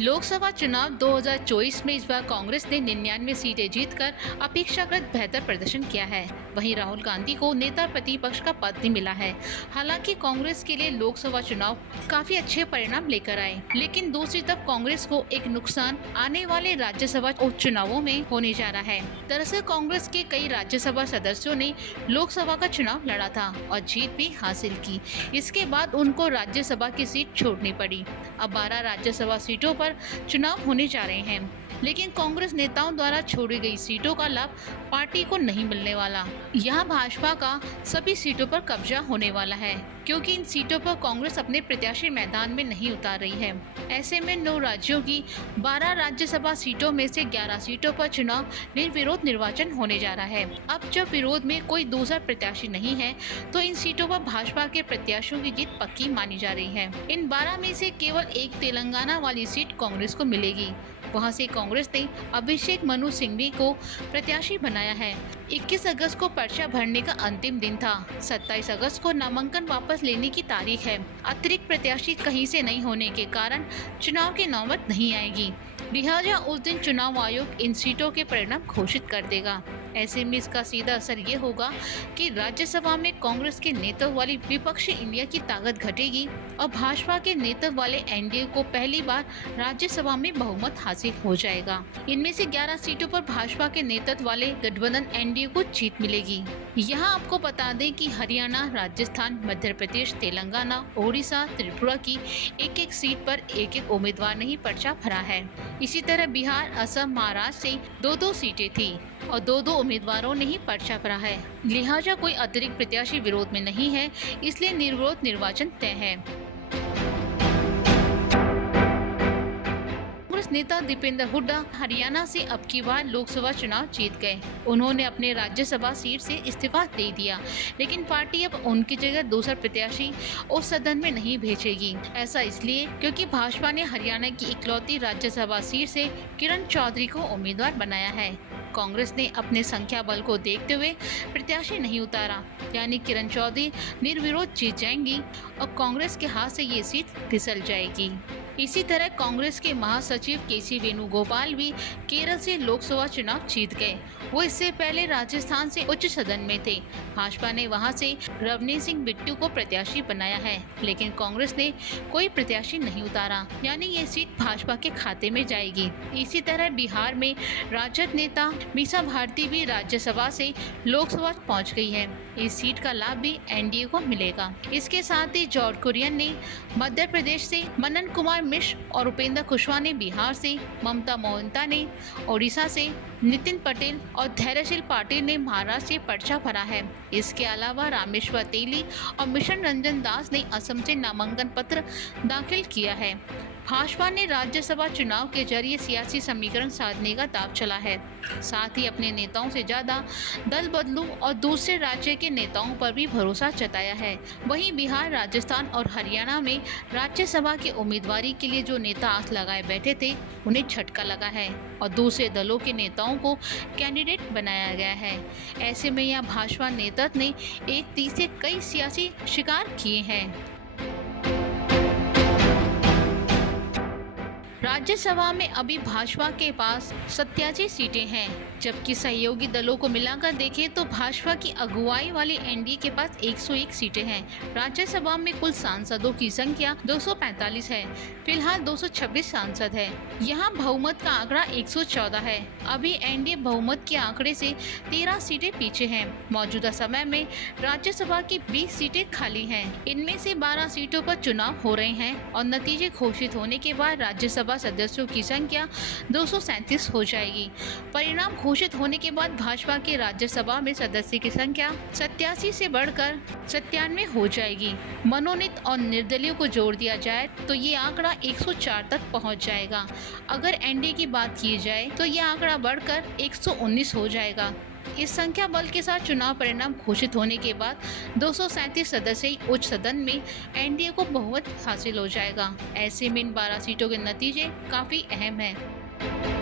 लोकसभा चुनाव 2024 में इस बार कांग्रेस ने 99 सीटें जीतकर अपेक्षाकृत बेहतर प्रदर्शन किया है। वहीं राहुल गांधी को नेता प्रतिपक्ष का पद भी मिला है। हालांकि कांग्रेस के लिए लोकसभा चुनाव काफी अच्छे परिणाम लेकर आए, लेकिन दूसरी तरफ कांग्रेस को एक नुकसान आने वाले राज्यसभा उपचुनावों में होने जा रहा है। दरअसल कांग्रेस के कई राज्यसभा सदस्यों ने लोकसभा का चुनाव लड़ा था और जीत भी हासिल की। इसके बाद उनको राज्यसभा की सीट छोड़नी पड़ी। अब 12 राज्यसभा सीटों पर चुनाव होने जा रहे हैं, लेकिन कांग्रेस नेताओं द्वारा छोड़ी गई सीटों का लाभ पार्टी को नहीं मिलने वाला। यहाँ भाजपा का सभी सीटों पर कब्जा होने वाला है, क्योंकि इन सीटों पर कांग्रेस अपने प्रत्याशी मैदान में नहीं उतार रही है। ऐसे में 9 राज्यों की 12 राज्यसभा सीटों में से 11 सीटों पर चुनाव निर्विरोध निर्वाचन होने जा रहा है। अब जब विरोध में कोई दूसरा प्रत्याशी नहीं है, तो इन सीटों पर भाजपा के प्रत्याशियों की जीत पक्की मानी जा रही है। इन 12 में से केवल एक तेलंगाना वाली सीट कांग्रेस को मिलेगी। वहां से कांग्रेस ने अभिषेक मनु सिंघवी को प्रत्याशी बनाया है। 21 अगस्त को पर्चा भरने का अंतिम दिन था। 27 अगस्त को नामांकन वापस लेने की तारीख है। अतिरिक्त प्रत्याशी कहीं से नहीं होने के कारण चुनाव की नौबत नहीं आएगी। लिहाजा उस दिन चुनाव आयोग इन सीटों के परिणाम घोषित कर देगा। ऐसे में इसका सीधा असर ये होगा कि राज्यसभा में कांग्रेस के नेतृत्व वाली विपक्षी इंडिया की ताकत घटेगी और भाजपा के नेतृत्व वाले एनडीए को पहली बार राज्यसभा में बहुमत हासिल हो जाएगा। इनमें से 11 सीटों पर भाजपा के नेतृत्व वाले गठबंधन एनडीए को जीत मिलेगी। यहाँ आपको बता दें कि हरियाणा, राजस्थान, मध्य प्रदेश, तेलंगाना, ओडिशा, त्रिपुरा की एक सीट पर एक उम्मीदवार ने ही पर्चा भरा है। इसी तरह बिहार, असम, महाराष्ट्र से 2-2 सीटें थी और 2-2 उम्मीदवारों ने ही पर्चा भरा है। लिहाजा कोई अतिरिक्त प्रत्याशी विरोध में नहीं है, इसलिए निर्विरोध निर्वाचन तय है। कांग्रेस नेता दीपेंद्र हुड्डा हरियाणा से अब की बार लोकसभा चुनाव जीत गए। उन्होंने अपने राज्यसभा सीट से इस्तीफा दे दिया, लेकिन पार्टी अब उनकी जगह दूसरा प्रत्याशी उस सदन में नहीं भेजेगी। ऐसा इसलिए क्योंकि भाजपा ने हरियाणा की इकलौती राज्यसभा सीट से किरण चौधरी को उम्मीदवार बनाया है। कांग्रेस ने अपने संख्या बल को देखते हुए प्रत्याशी नहीं उतारा, यानी किरण चौधरी निर्विरोध जीत जाएंगी और कांग्रेस के हाथ से ये सीट फिसल जाएगी। इसी तरह कांग्रेस के महासचिव केसी वेणुगोपाल भी केरल से लोकसभा चुनाव जीत गए। वो इससे पहले राजस्थान से उच्च सदन में थे। भाजपा ने वहां से रवनीत सिंह बिट्टू को प्रत्याशी बनाया है, लेकिन कांग्रेस ने कोई प्रत्याशी नहीं उतारा, यानी ये सीट भाजपा के खाते में जाएगी। इसी तरह बिहार में राजद नेता मीसा भारती भी राज्यसभा से लोकसभा पहुंच गई है। इस सीट का लाभ भी एनडीए को मिलेगा। इसके साथ ही जॉर्ज कुरियन ने मध्य प्रदेश से, मनन कुमार मिश्र और उपेंद्र कुशवाहा ने बिहार से, ममता मोहंता ने ओडिशा से, नितिन पटेल और धैर्यशील पाटिल ने महाराष्ट्र से पर्चा भरा है। इसके अलावा रामेश्वर तेली और मिशन रंजन दास ने असम से नामांकन पत्र दाखिल किया है। भाजपा ने राज्यसभा चुनाव के जरिए सियासी समीकरण साधने का दांव चला है। साथ ही अपने नेताओं से ज्यादा दल बदलू और दूसरे राज्य के नेताओं पर भी भरोसा जताया है। वहीं बिहार, राजस्थान और हरियाणा में राज्यसभा की उम्मीदवारी के लिए जो नेता आस लगाए बैठे थे, उन्हें झटका लगा है और दूसरे दलों के नेताओं को कैंडिडेट बनाया गया है। ऐसे में यह भाजपा नेतृत्व ने एक तीर से कई सियासी शिकार किए हैं। राज्यसभा में अभी भाजपा के पास 87 सीटें हैं, जबकि सहयोगी दलों को मिलाकर देखें तो भाजपा की अगुवाई वाली एनडीए के पास 101 सीटें हैं। राज्यसभा में कुल सांसदों की संख्या 245 है। फिलहाल 226 सांसद है। यहाँ बहुमत का आंकड़ा 114 है। अभी एनडीए बहुमत के आंकड़े से 13 सीटें पीछे हैं। मौजूदा समय में राज्यसभा की 20 सीटें खाली हैं। इनमें से 12 सीटों पर चुनाव हो रहे हैं और नतीजे घोषित होने के बाद राज्यसभा सदस्यों की संख्या 237 हो जाएगी। परिणाम घोषित होने के बाद भाजपा के राज्यसभा में सदस्य की संख्या 87 से बढ़कर 97 हो जाएगी। मनोनीत और निर्दलीय को जोड़ दिया जाए तो ये आंकड़ा 104 तक पहुंच जाएगा। अगर एनडीए की बात की जाए तो ये आंकड़ा बढ़कर 119 हो जाएगा। इस संख्या बल के साथ चुनाव परिणाम घोषित होने के बाद 237 सदस्यीय उच्च सदन में एनडीए को बहुमत हासिल हो जाएगा। ऐसे में इन 12 सीटों के नतीजे काफी अहम हैं।